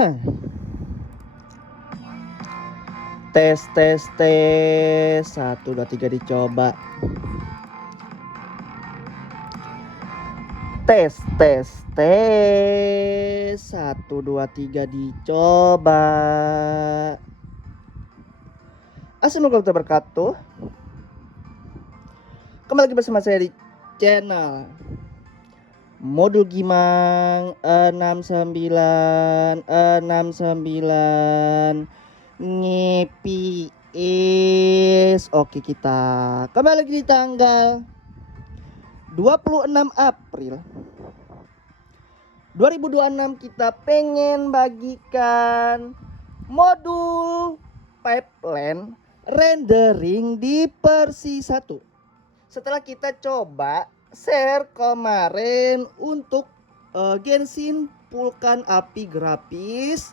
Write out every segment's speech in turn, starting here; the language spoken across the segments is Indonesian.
Tes tes tes 1 2 3 dicoba. Tes tes tes 1 2 3 dicoba. Assalamualaikum warahmatullahi wabarakatuh. Kembali lagi bersama saya di channel Modul Gimang 6969 ngepi. Oke, kita kembali lagi di tanggal 26 April 2026. Kita pengen bagikan modul pipeline rendering di versi 1. Setelah kita coba share kemarin untuk Genshin Vulkan Api grafis,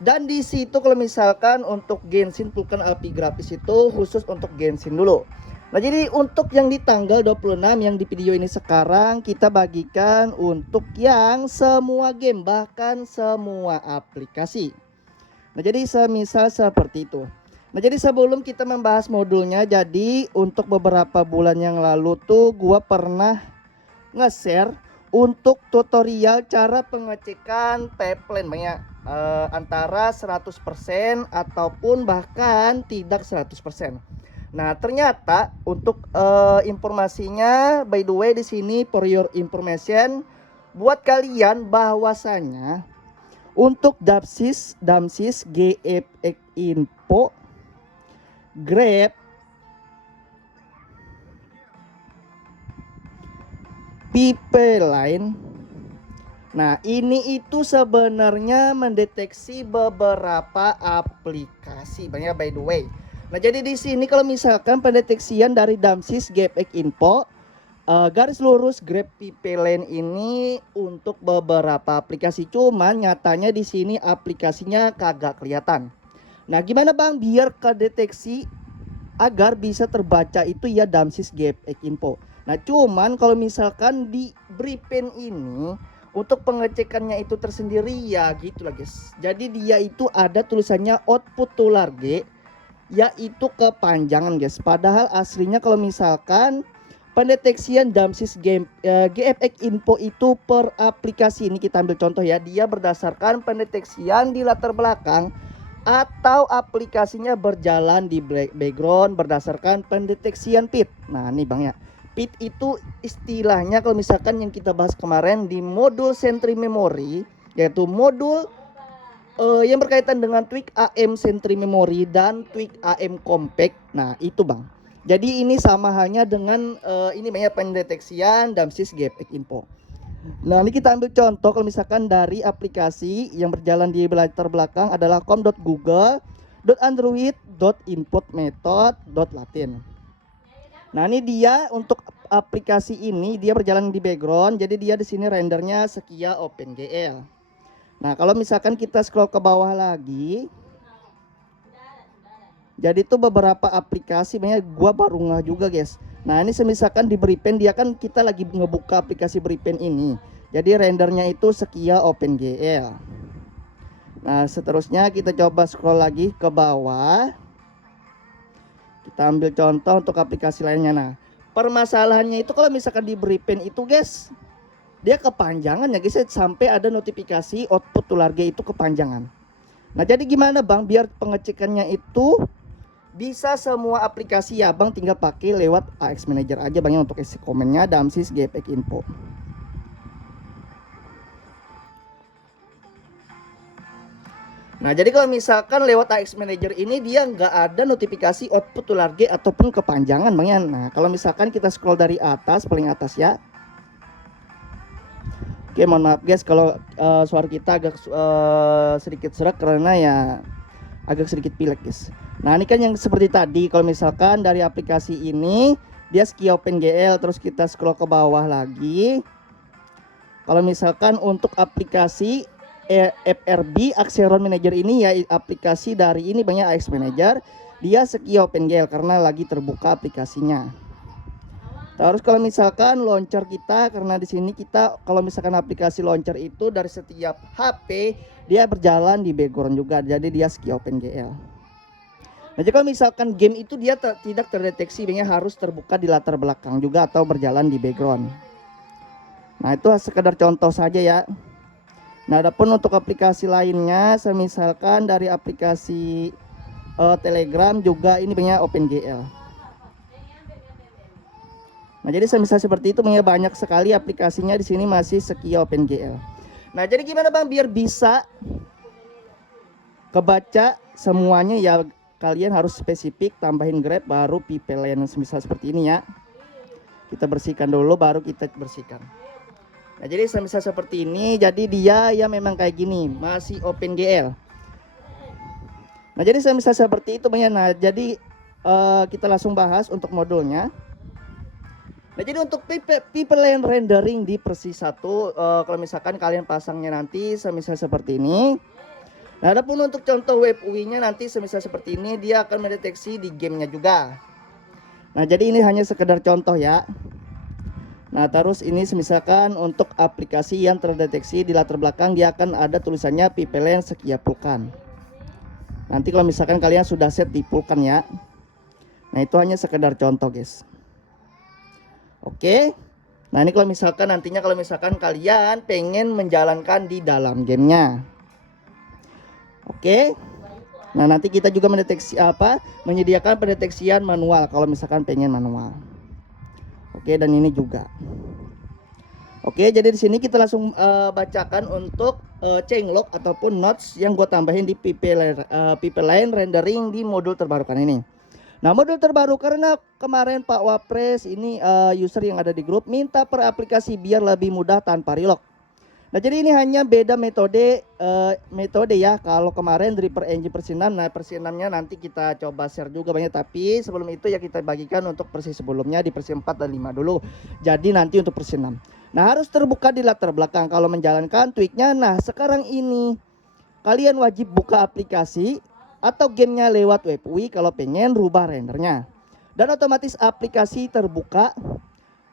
dan di situ kalau misalkan untuk Genshin Vulkan Api grafis itu khusus untuk Genshin dulu. Nah, jadi untuk yang di tanggal 26 yang di video ini sekarang kita bagikan untuk yang semua game, bahkan semua aplikasi. Nah, jadi semisal seperti itu. Nah, jadi sebelum kita membahas modulnya, jadi untuk beberapa bulan yang lalu tuh gua pernah nge-share untuk tutorial cara pengecekan pipeline banyak antara 100% ataupun bahkan tidak 100%. Nah, ternyata untuk informasinya, by the way di sini for your information buat kalian bahwasanya untuk DAMSIS GFX Info Grab pipeline. Nah, ini itu sebenarnya mendeteksi beberapa aplikasi banyak, by the way. Nah, jadi di sini kalau misalkan pendeteksian dari DAMSIS GFX Info garis lurus Grab pipeline ini untuk beberapa aplikasi, cuman nyatanya di sini aplikasinya kagak kelihatan. Nah, gimana Bang biar kedeteksi agar bisa terbaca itu ya DAMSIS GFX Info. Nah, cuman kalau misalkan di Bripen ini untuk pengecekannya itu tersendiri ya gitu lah guys. Jadi dia itu ada tulisannya output to large, yaitu kepanjangan guys. Padahal aslinya kalau misalkan pendeteksian DAMSIS GFX Info itu per aplikasi ini, kita ambil contoh ya, dia berdasarkan pendeteksian di latar belakang atau aplikasinya berjalan di background berdasarkan pendeteksian PID. Nah, ini Bang ya. PID itu istilahnya kalau misalkan yang kita bahas kemarin di modul Sentry Memory, yaitu modul yang berkaitan dengan Tweak AM Sentry Memory dan Tweak AM Compact. Nah, itu Bang. Jadi ini sama halnya dengan ini banyak pendeteksian DAMSIS GFX Info. Nah, ini kita ambil contoh kalau misalkan dari aplikasi yang berjalan di latar belakang adalah com.google.android.inputmethod.latin. Nah, ini dia untuk aplikasi ini dia berjalan di background. Jadi dia di sini rendernya Skia OpenGL. Nah, kalau misalkan kita scroll ke bawah lagi, jadi itu beberapa aplikasi banyak gua baru ngeh juga guys. Nah, ini misalkan di Bripen dia kan kita lagi ngebuka aplikasi Bripen ini. Jadi rendernya itu Skia OpenGL. Nah, seterusnya kita coba scroll lagi ke bawah. Kita ambil contoh untuk aplikasi lainnya. Nah, permasalahannya itu kalau misalkan di Bripen itu guys, dia kepanjangan ya guys, sampai ada notifikasi output to large itu kepanjangan. Nah, jadi gimana Bang biar pengecekannya itu bisa semua aplikasi ya Bang, tinggal pakai lewat AX Manager aja Bang ya untuk isi komennya DAMSIS GFX Info. Nah, jadi kalau misalkan lewat AX Manager ini dia nggak ada notifikasi output to large ataupun kepanjangan Bang ya. Nah, kalau misalkan kita scroll dari atas, paling atas ya. Oke, mohon maaf guys kalau suara kita agak sedikit serak karena ya agak sedikit pilek guys. Nah, ini kan yang seperti tadi, kalau misalkan dari aplikasi ini dia Skia OpenGL, terus kita scroll ke bawah lagi. Kalau misalkan untuk aplikasi FRB Axeron Manager ini ya aplikasi dari ini banyak AX Manager, dia Skia OpenGL karena lagi terbuka aplikasinya. Terus kalau misalkan launcher kita, karena di sini kita kalau misalkan aplikasi launcher itu dari setiap HP dia berjalan di background juga, jadi dia SKIA OpenGL. Nah, jadi kalau misalkan game itu dia tidak terdeteksi, banyak harus terbuka di latar belakang juga atau berjalan di background. Nah, itu sekedar contoh saja ya. Nah, adapun untuk aplikasi lainnya, misalkan dari aplikasi Telegram juga ini banyak OpenGL. Nah, jadi semisal seperti itu banyak sekali aplikasinya di sini masih SKIA OpenGL. Nah, jadi gimana Bang biar bisa kebaca semuanya ya, kalian harus spesifik tambahin grep baru PPLN semisal seperti ini ya. Kita bersihkan dulu baru kita bersihkan. Nah, jadi semisal seperti ini, jadi dia ya memang kayak gini, masih OpenGL. Nah, jadi semisal seperti itu banyak. Nah, jadi kita langsung bahas untuk modulnya. Nah, jadi untuk PPLN rendering di versi 1, kalau misalkan kalian pasangnya nanti semisal seperti ini. Nah, adapun untuk contoh web UI-nya nanti semisal seperti ini, dia akan mendeteksi di gamenya juga. Nah, jadi ini hanya sekedar contoh ya. Nah, terus ini misalkan untuk aplikasi yang terdeteksi di latar belakang, dia akan ada tulisannya PPLN SKIA Vulkan. Nanti kalau misalkan kalian sudah set di Vulkan ya. Nah, itu hanya sekedar contoh guys. Oke. Nah, ini kalau misalkan nantinya kalau misalkan kalian pengen menjalankan di dalam gamenya. Oke. Nah, nanti kita juga menyediakan pendeteksian manual kalau misalkan pengen manual. Oke, dan ini juga. Oke, jadi di sini kita langsung bacakan untuk changelog ataupun notes yang gue tambahin di PPLN rendering di modul terbarukan ini. Nah, modul terbaru karena kemarin Pak Wapres ini user yang ada di grup minta per aplikasi biar lebih mudah tanpa relog. Nah, jadi ini hanya beda metode ya. Kalau kemarin dari per engine versi 6, nah versi 6-nya nanti kita coba share juga banyak, tapi sebelum itu ya kita bagikan untuk versi sebelumnya di versi 4 dan 5 dulu. Jadi nanti untuk versi 6. Nah, harus terbuka di latar belakang kalau menjalankan tweaknya. Nah, sekarang ini kalian wajib buka aplikasi atau gamenya lewat web UI kalau pengen rubah rendernya. Dan otomatis aplikasi terbuka.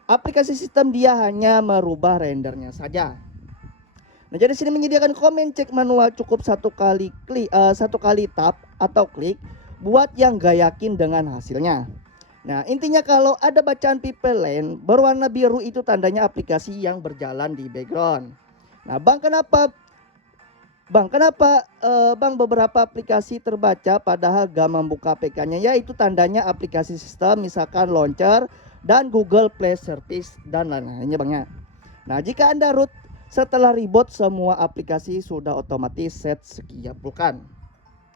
Aplikasi sistem dia hanya merubah rendernya saja. Nah, jadi sini menyediakan komen cek manual cukup satu kali tap atau klik buat yang gak yakin dengan hasilnya. Nah, intinya kalau ada bacaan PPLN berwarna biru itu tandanya aplikasi yang berjalan di background. Nah, Bang kenapa Bang beberapa aplikasi terbaca padahal gak membuka APK-nya? Ya, itu tandanya aplikasi sistem misalkan launcher dan Google Play Service dan lain-lainnya Bang ya. Nah, jika Anda root setelah reboot semua aplikasi sudah otomatis set SKIA Vulkan.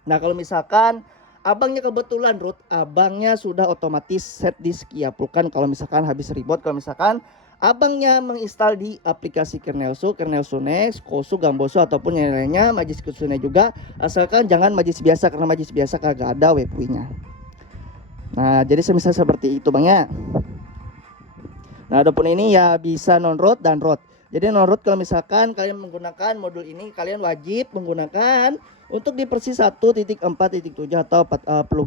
Nah, kalau misalkan abangnya kebetulan root, abangnya sudah otomatis set di SKIA Vulkan. Kalau misalkan habis reboot, kalau misalkan abangnya menginstal di aplikasi kernel Sunex, Kosu, Gambosu ataupun yang lainnya, Majis Kutsune juga, asalkan jangan Majis biasa karena Majis biasa kagak ada web UI-nya. Nah, jadi semisal seperti itu Bang ya. Nah, adapun ini ya bisa non root dan root. Jadi non root kalau misalkan kalian menggunakan modul ini, kalian wajib menggunakan untuk di versi 1.4.7 atau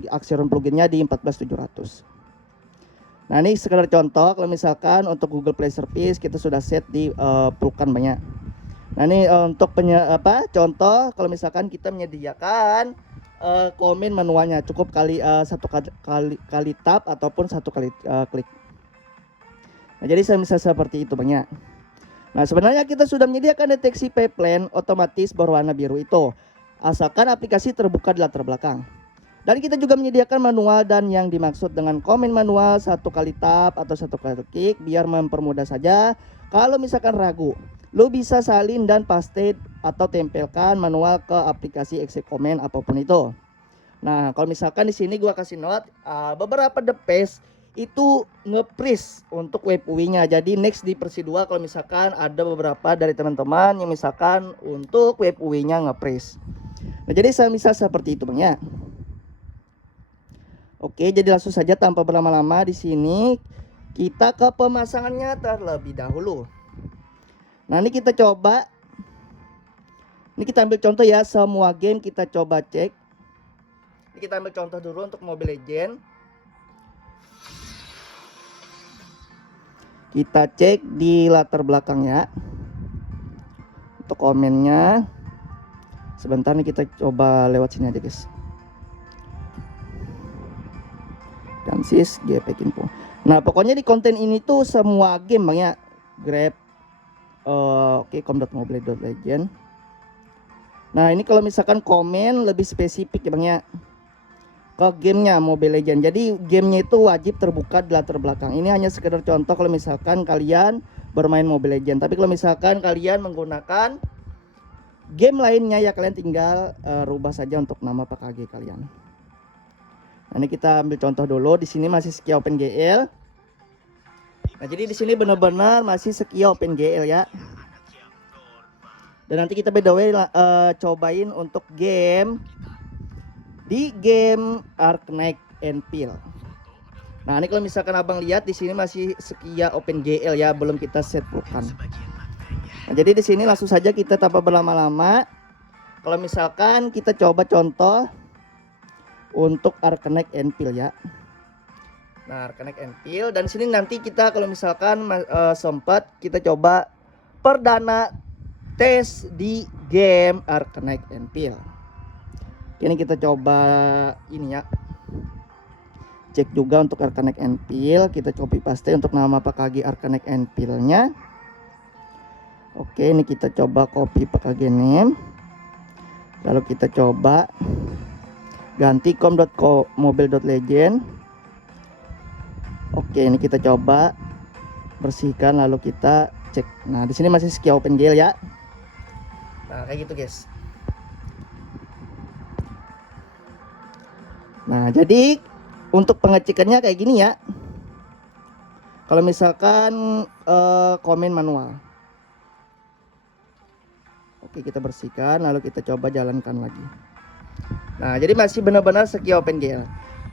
Axiron pluginnya di 14700. Nah, ini sekedar contoh kalau misalkan untuk Google Play Service kita sudah set di Vulkan banyak. Nah, ini untuk contoh kalau misalkan kita menyediakan komen manualnya cukup satu kali tap ataupun satu kali klik. Nah, jadi saya bisa seperti itu banyak. Nah, sebenarnya kita sudah menyediakan deteksi pipeline otomatis berwarna biru itu, asalkan aplikasi terbuka di latar belakang. Dan kita juga menyediakan manual, dan yang dimaksud dengan komen manual satu kali tap atau satu kali klik biar mempermudah saja. Kalau misalkan ragu, lo bisa salin dan paste atau tempelkan manual ke aplikasi exit comment apapun itu. Nah, kalau misalkan di sini gua kasih note beberapa the page itu nge-freeze untuk web UI-nya. Jadi next di versi 2 kalau misalkan ada beberapa dari teman-teman yang misalkan untuk web UI-nya nge-freeze. Nah, jadi saya misal seperti itu Bang ya. Oke, jadi langsung saja tanpa berlama-lama di sini kita ke pemasangannya terlebih dahulu. Nah, ini kita coba. Ini kita ambil contoh ya, semua game kita coba cek. Ini kita ambil contoh dulu untuk Mobile Legends. Kita cek di latar belakangnya untuk komennya. Sebentar nih, kita coba lewat sini aja guys. Damsis GPK info. Nah pokoknya di konten ini tuh semua game bang ya. Grab, oke, com.mobile.legend. Nah ini kalau misalkan komen lebih spesifik ya bang ya, ke gamenya Mobile Legend. Jadi gamenya itu wajib terbuka di latar belakang. Ini hanya sekedar contoh kalau misalkan kalian bermain Mobile Legend. Tapi kalau misalkan kalian menggunakan game lainnya ya kalian tinggal rubah saja untuk nama PKG kalian. Nah ini kita ambil contoh dulu. Di sini masih sekia OpenGL. Nah jadi di sini benar-benar masih sekia OpenGL ya. Dan nanti kita by the way cobain untuk game di game Arknight Enfield. Nah ini kalau misalkan abang lihat di sini masih sekia OpenGL ya, belum kita set bukan. Nah, jadi di sini langsung saja kita tanpa berlama-lama. Kalau misalkan kita coba contoh untuk Arknight Enfield ya. Nah Arknight Enfield, dan sini nanti kita kalau misalkan sempat kita coba perdana tes di game Arknight Enfield. Ini kita coba ini ya, cek juga untuk Arknight Enfield. Kita copy paste untuk nama PKG Arknight Enfield nya. Oke, ini kita coba copy PKG name, lalu kita coba ganti com.mobile.legend. Oke, ini kita coba bersihkan lalu kita cek. Nah di sini masih sekia OpenGL ya. Nah kayak gitu guys. Nah jadi untuk pengecekannya kayak gini ya. Kalau misalkan komen manual, oke kita bersihkan lalu kita coba jalankan lagi. Nah jadi masih benar-benar sekia OpenGL.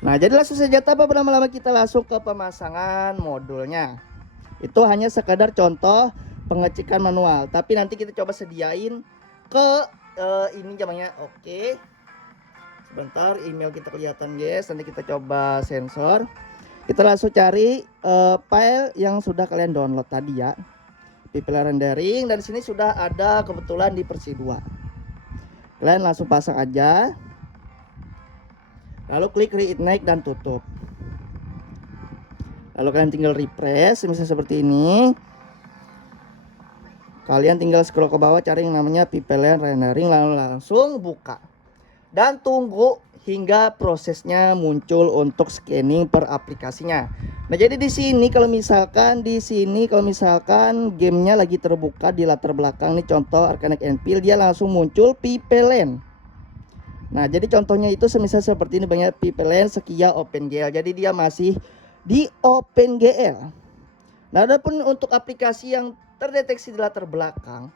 Nah jadi langsung saja tanpa berlama-lama kita langsung ke pemasangan modulnya. Itu hanya sekadar contoh pengecekan manual, tapi nanti kita coba sediain ke ini jamanya. Oke, sebentar, email kita kelihatan guys. Nanti kita coba sensor. Kita langsung cari file yang sudah kalian download tadi ya, PPL rendering. Dan sini sudah ada kebetulan di versi 2. Kalian langsung pasang aja, lalu klik reignite dan tutup. Lalu kalian tinggal refresh, misalnya seperti ini. Kalian tinggal scroll ke bawah cari yang namanya PPL rendering, lalu langsung buka dan tunggu hingga prosesnya muncul untuk scanning per aplikasinya. Nah jadi di sini kalau misalkan gamenya lagi terbuka di latar belakang nih, contoh Arknight Enfield, dia langsung muncul PPL. Nah jadi contohnya itu semisal seperti ini banyak PPL sekia OpenGL. Jadi dia masih di OpenGL. Nah adapun untuk aplikasi yang terdeteksi di latar belakang,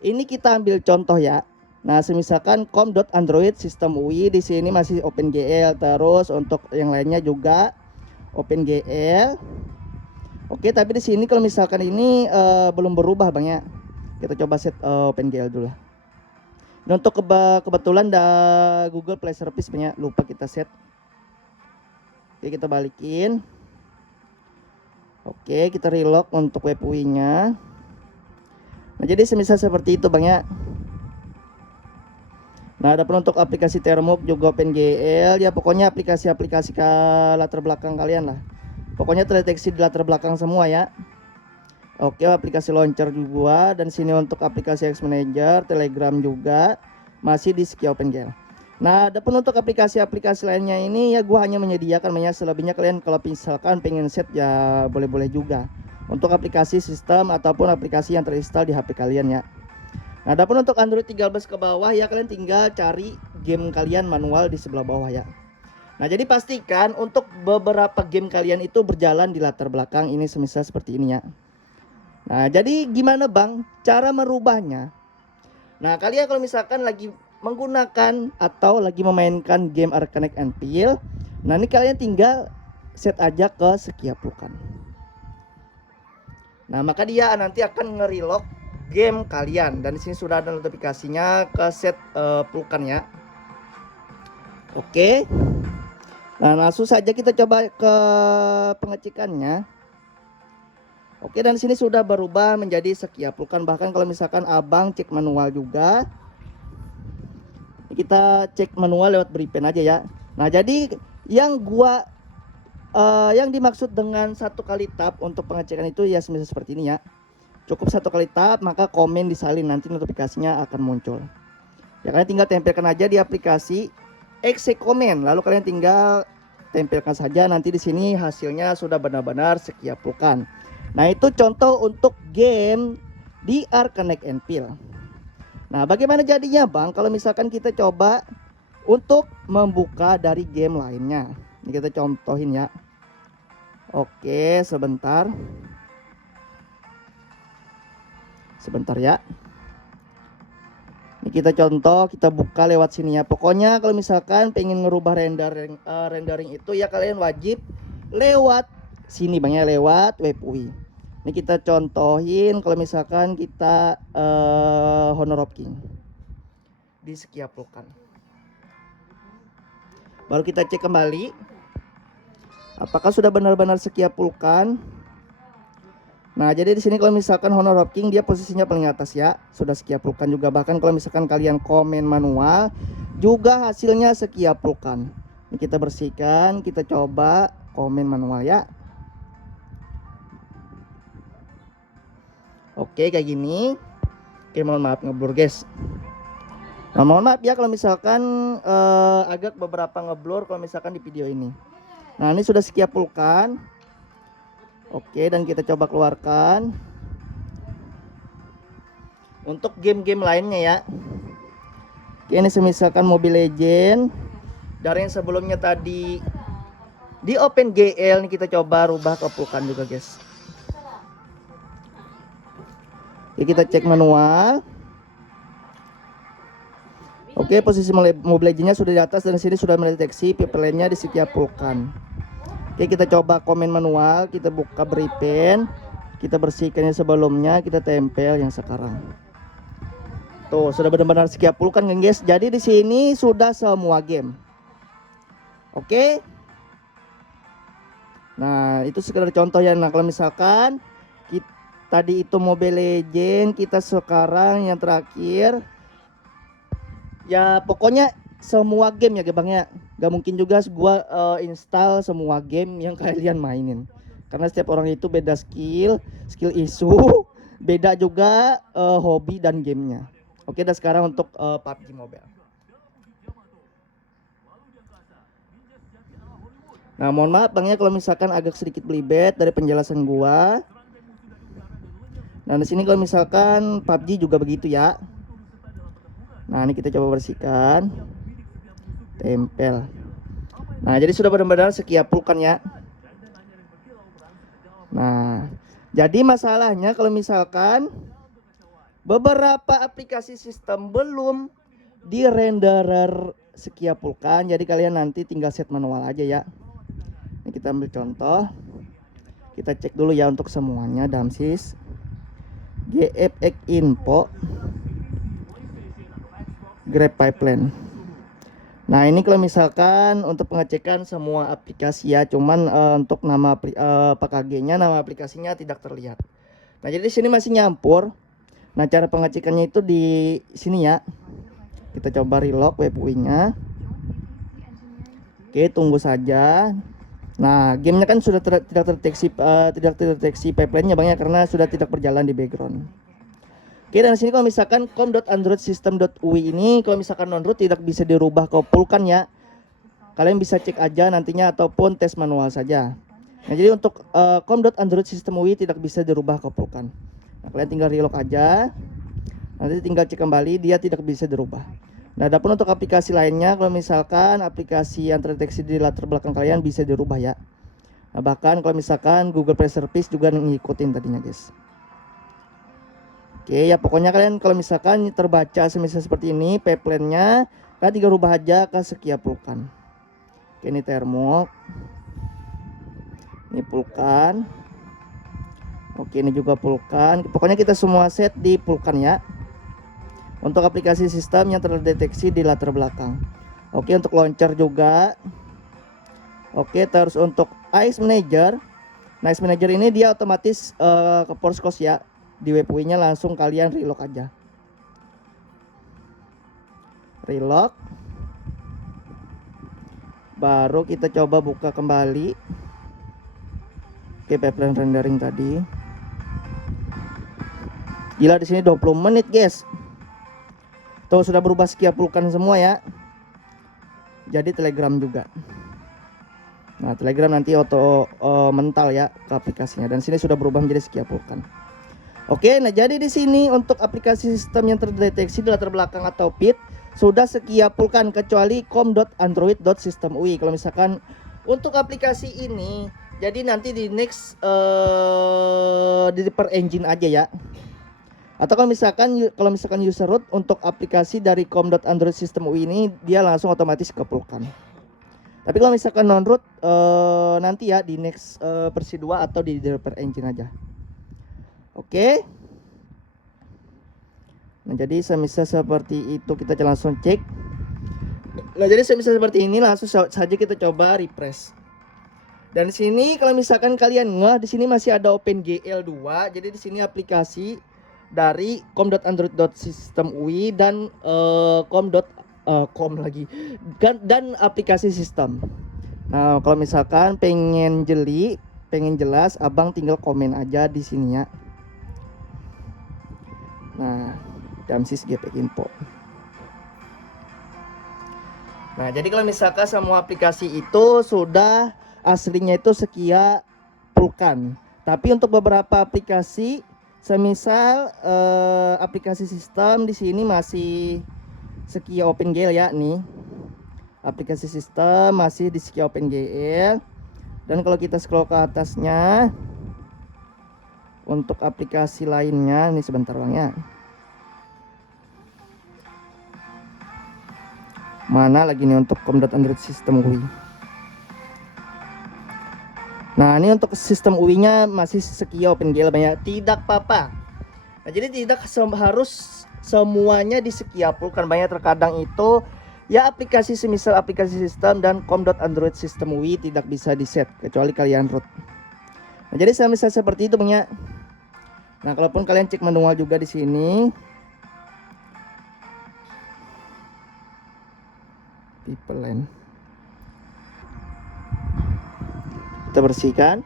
ini kita ambil contoh ya. Nah semisalkan com.android sistem UI, di sini masih OpenGL. Terus untuk yang lainnya juga OpenGL. Oke, tapi di sini kalau misalkan ini belum berubah bang ya. Kita coba set OpenGL dulu. Nah, untuk kebetulan Google Play Service bang ya, lupa kita set. Oke, kita balikin. Oke, kita reload untuk web UI nya. Nah jadi semisal seperti itu bang ya. Nah adapun untuk aplikasi Thermove juga OpenGL ya, pokoknya aplikasi-aplikasi ke latar belakang kalian lah, pokoknya terdeteksi di latar belakang semua ya. Oke, aplikasi launcher juga, dan sini untuk aplikasi X Manager, Telegram juga masih di sekia OpenGL. Nah adapun untuk aplikasi-aplikasi lainnya ini ya gua hanya menyediakan banyak, selebihnya kalian kalau misalkan pengen set ya boleh-boleh juga untuk aplikasi sistem ataupun aplikasi yang terinstall di HP kalian ya. Nah adapun untuk Android 13 ke bawah ya, kalian tinggal cari game kalian manual di sebelah bawah ya. Nah jadi pastikan untuk beberapa game kalian itu berjalan di latar belakang ini, semisal seperti ini ya. Nah jadi gimana bang cara merubahnya? Nah kalian kalau misalkan lagi menggunakan atau lagi memainkan game Arknight Enfield, nah ini kalian tinggal set aja ke sekia pelukan. Nah maka dia nanti akan nge-reload game kalian, dan di sini sudah ada notifikasinya ke set pelukan ya. Oke. Nah langsung saja kita coba ke pengecekannya. Oke, dan sini sudah berubah menjadi sekian pulkan. Bahkan kalau misalkan abang cek manual juga, kita cek manual lewat Bripen aja ya. Nah, jadi yang yang dimaksud dengan satu kali tap untuk pengecekan itu ya semisal seperti ini ya. Cukup satu kali tap, maka komen disalin, nanti notifikasinya akan muncul. Ya, kalian tinggal tempelkan aja di aplikasi exec comment, lalu kalian tinggal tempelkan saja, nanti di sini hasilnya sudah benar-benar sekian pulkan. Nah, itu contoh untuk game DR Connect and Peel. Nah, bagaimana jadinya Bang kalau misalkan kita coba untuk membuka dari game lainnya? Ini kita contohin ya. Oke, sebentar. Sebentar ya. Ini kita contoh, kita buka lewat sini ya. Pokoknya kalau misalkan pengen ngerubah rendering itu ya kalian wajib lewat sini Bang ya, lewat web UI. Ini kita contohin kalau misalkan kita Honor of King di sekiapulkan. Baru kita cek kembali apakah sudah benar-benar sekiapulkan. Nah, jadi di sini kalau misalkan Honor of King dia posisinya paling atas ya, sudah sekiapulkan juga. Bahkan kalau misalkan kalian komen manual juga hasilnya sekiapulkan. Ini kita bersihkan, kita coba komen manual ya. Oke, kayak gini. Oke, mohon maaf ngeblur guys. Nah, mohon maaf ya kalau misalkan agak beberapa ngeblur kalau misalkan di video ini. Nah, ini sudah sekiapulkan. Oke, dan kita coba keluarkan. Untuk game-game lainnya ya. Oke, ini semisalkan Mobile Legend. Dari yang sebelumnya tadi di OpenGL, ini kita coba rubah ke pulkan juga guys. Oke, kita cek manual. Oke, posisi Mobile Legends-nya sudah di atas dan sini sudah mendeteksi pipeline-nya di setiap pulkan. Oke, kita coba komen manual, kita buka Bripen, kita bersihkan yang sebelumnya, kita tempel yang sekarang. Tuh, sudah benar-benar setiap pulkan kan guys. Jadi di sini sudah semua game. Oke. Nah, itu sekedar contoh ya. Nah, kalau misalkan tadi itu Mobile Legend, kita sekarang yang terakhir ya pokoknya semua game ya Bang ya. Gak mungkin juga gua install semua game yang kalian mainin, karena setiap orang itu beda skill isu beda juga hobi dan gamenya. Oke, dan sekarang untuk PUBG Mobile. Nah, mohon maaf Bang ya kalau misalkan agak sedikit belibet dari penjelasan gua. Nah, di sini kalau misalkan PUBG juga begitu ya. Nah, ini kita coba bersihkan, tempel. Nah, jadi sudah benar-benar sekiapulkan ya. Nah, jadi masalahnya kalau misalkan beberapa aplikasi sistem belum di renderer sekiapulkan, jadi kalian nanti tinggal set manual aja ya. Ini kita ambil contoh, kita cek dulu ya untuk semuanya. Damsis GFX info Grab pipeline. Nah, ini kalau misalkan untuk pengecekan semua aplikasi ya, cuman untuk nama PKG-nya, nama aplikasinya tidak terlihat. Nah, jadi di sini masih nyampur. Nah, cara pengecekannya itu di sini ya. Kita coba reload web UI-nya. Oke, tunggu saja. Nah, gamenya kan sudah tidak terdeteksi pipeline-nya Bang ya, karena sudah tidak berjalan di background. Oke, dan sini kalau misalkan com.androidsystem.ui ini kalau misalkan non-root tidak bisa dirubah ke pulkan ya. Kalian bisa cek aja nantinya ataupun tes manual saja. Nah, jadi untuk com.androidsystem.ui tidak bisa dirubah ke pulkan. Nah, kalian tinggal reload aja. Nanti tinggal cek kembali, dia tidak bisa dirubah. Nah, adapun untuk aplikasi lainnya, kalau misalkan aplikasi yang terdeteksi di latar belakang kalian bisa dirubah ya. Nah, bahkan kalau misalkan Google Play Service juga ngikutin tadinya guys. Oke ya, pokoknya kalian kalau misalkan terbaca semisal seperti ini pipeline-nya, kalian tinggal rubah aja ke sekiapulkan. Oke, ini termok, ini pulkan. Oke, ini juga pulkan. Pokoknya kita semua set di pulkan ya. Untuk aplikasi sistem yang terdeteksi di latar belakang. Oke, untuk launcher juga. Oke, terus untuk Ice Manager Nice Manager ini dia otomatis ke force cost ya. Di web UI-nya langsung kalian relock aja. Relock. Baru kita coba buka kembali. Oke, pipeline rendering tadi. Gila di sini 20 menit, guys. Tuh sudah berubah sekian pulkan semua ya. Jadi Telegram juga. Nah, Telegram nanti auto mental ya ke aplikasinya, dan sini sudah berubah menjadi sekian pulkan. Oke, nah jadi di sini untuk aplikasi sistem yang terdeteksi di latar belakang atau PID sudah sekian pulkan kecuali com.android.systemui. Kalau misalkan untuk aplikasi ini, jadi nanti di next di per engine aja ya. Atau kalau misalkan user root untuk aplikasi dari com.android.systemui ini dia langsung otomatis kepulkan. Tapi kalau misalkan non root nanti ya di next versi 2 atau di developer engine aja. Oke. Nah, jadi semisal seperti itu kita langsung cek. Nah, jadi semisal seperti ini langsung saja kita coba refresh. Dan di sini kalau misalkan kalian di sini masih ada OpenGL 2. Jadi di sini aplikasi dari com.android.systemui dan dan aplikasi sistem. Nah, kalau misalkan pengen jelas, abang tinggal komen aja di sini ya. Nah, Damsis GP Info. Nah, jadi kalau misalkan semua aplikasi itu sudah aslinya itu sekian pulkan. Tapi untuk beberapa aplikasi, semisal aplikasi sistem di sini masih sekian OpenGL ya nih. Aplikasi sistem masih di sekian OpenGL. Dan kalau kita scroll ke atasnya, untuk aplikasi lainnya, ini sebentar bang ya. Mana lagi nih untuk com.android system UI. Nah, ini untuk sistem UI-nya masih sekian OpenGL banyak, tidak apa-apa. Nah, jadi tidak harus semuanya disekiapulkan, banyak terkadang itu ya aplikasi semisal aplikasi sistem dan com.android system UI tidak bisa di-set kecuali kalian root. Nah, jadi semisal seperti itu banyak. Nah, kalaupun kalian cek manual juga di sini. Pipeline. Kita bersihkan.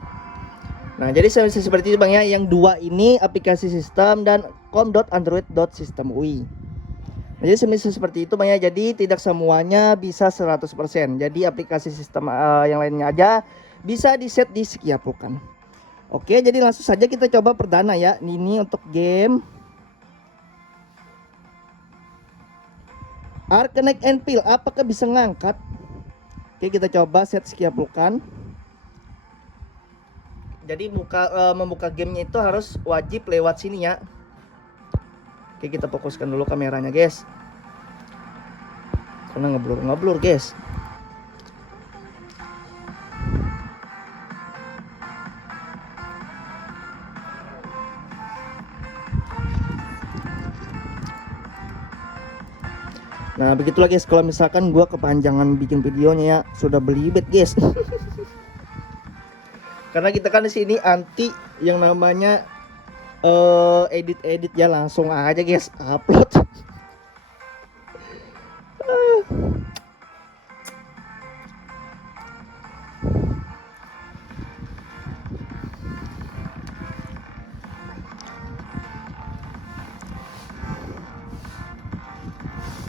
Nah, jadi seperti itu bang ya. Yang dua ini aplikasi sistem dan com.android.systemui. Nah, jadi seperti itu bang ya. Jadi tidak semuanya bisa 100%. Jadi aplikasi sistem yang lainnya aja bisa di set di sekiapukan. Oke, jadi langsung saja kita coba perdana ya. Ini untuk game Arkanac Enfield, apakah bisa ngangkat? Oke, kita coba set sekiapukan. Jadi membuka gamenya itu harus wajib lewat sini ya. Oke, kita fokuskan dulu kameranya guys, karena ngeblur guys. Nah, begitulah guys, kalau misalkan gua kepanjangan bikin videonya ya, sudah belibet guys. Karena kita kan di sini anti yang namanya edit ya, langsung aja guys upload.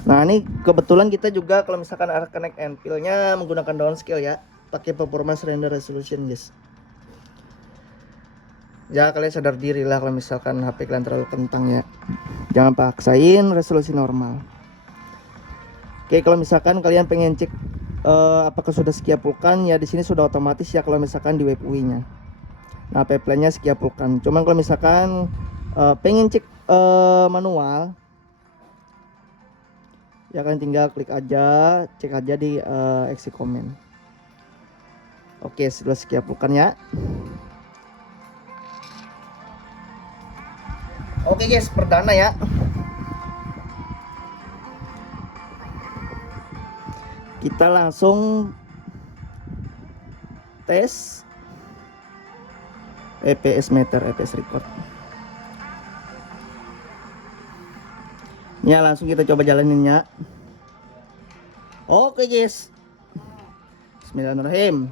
Nah, ini kebetulan kita juga kalau misalkan Arkanac Enfield-nya menggunakan downscale ya, pakai performance render resolution guys. Ya, kalian sadar diri lah kalau misalkan HP kalian terlalu kentang ya, jangan paksain resolusi normal. Oke, kalau misalkan kalian pengen cek apakah sudah sekiapulkan ya, di sini sudah otomatis ya kalau misalkan di web UI-nya. Nah, pipeline-nya sekiapulkan. Cuman kalau misalkan pengen cek manual ya, kalian tinggal klik aja, cek aja di exit comment. Oke, sudah sekiapulkan ya. Oke guys, perdana ya. Kita langsung tes. EPS meter, EPS record. Ya langsung kita coba jalanin ya. Oke guys, Bismillahirrahmanirrahim.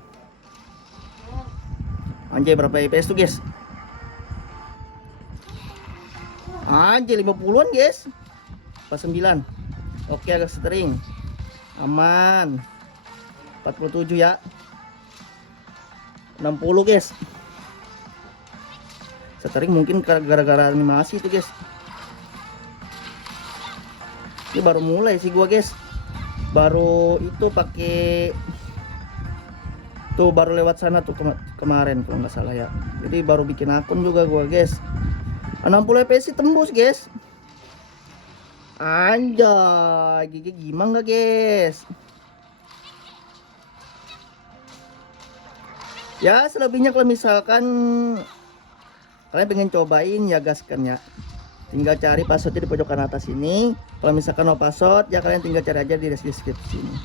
Anjay, berapa EPS tuh guys? Anjay 50-an guys. Pas 9. Oke, agak setering. Aman. 47 ya. 60 guys. Setering mungkin gara-gara animasi tuh guys. Ini baru mulai sih gua guys. Baru itu pakai tuh, baru lewat sana tuh kemarin kalau nggak salah ya. Jadi baru bikin akun juga gua guys. 60 fps sih tembus guys. Anjay, gigi gimana gak guys? Ya selebihnya kalau misalkan kalian pengen cobain ya gaskan ya. Tinggal cari passwordnya di pojok kanan atas ini. Kalau misalkan mau password ya kalian tinggal cari aja di deskripsi ini.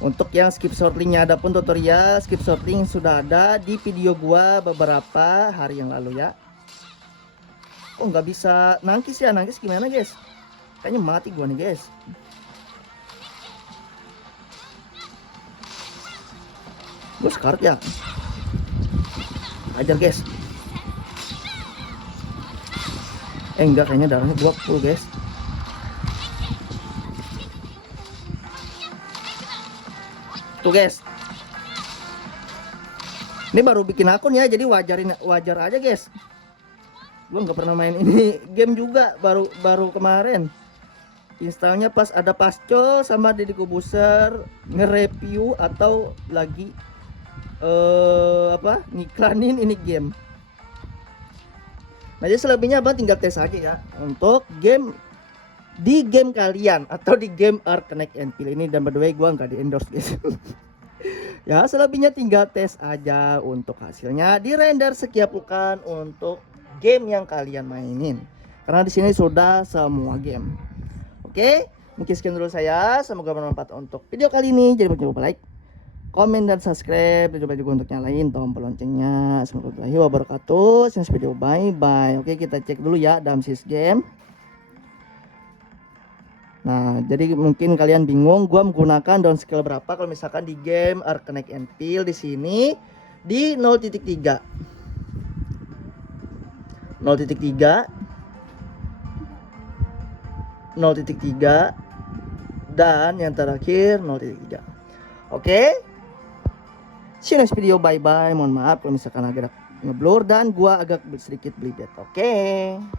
Untuk yang skip sortingnya, ada pun tutorial skip sorting sudah ada di video gua beberapa hari yang lalu ya. Oh nggak bisa nangkis ya, nangkis gimana guys? Kayaknya mati gua nih guys. Gue sekarat ya. Ajar guys. Enggak, kayaknya darahnya gua full guys. Tuh guys. Ini baru bikin akun ya, jadi wajar aja guys. Gua nggak pernah main ini game juga, baru kemarin. Installnya pas ada Pascol sama Deddy Kobuser nge-review atau lagi ngiklanin ini game. Nah jadi selebihnya abang tinggal tes aja ya untuk game di game kalian atau di game Arknight Enfield ini. Dan by the way gua nggak di endorse guys. Ya selebihnya tinggal tes aja untuk hasilnya di render sekian untuk game yang kalian mainin. Karena di sini sudah semua game. Oke, mungkin sekian dulu saya. Semoga bermanfaat untuk video kali ini. Jadi jangan lupa like, komen dan subscribe, dan coba juga untuk nyalain tombol loncengnya. Semoga warahmatullahi wabarakatuh. Sampai video, bye bye. Oke, kita cek dulu ya Damsis game. Nah, jadi mungkin kalian bingung gua menggunakan down scale berapa kalau misalkan di game Arknight Enfield. Di sini di 0.3. 0.3 dan yang terakhir 0.3. Oke. See you next video, bye bye. Mohon maaf kalau misalkan agak ngeblur dan gua agak sedikit belibet. Oke.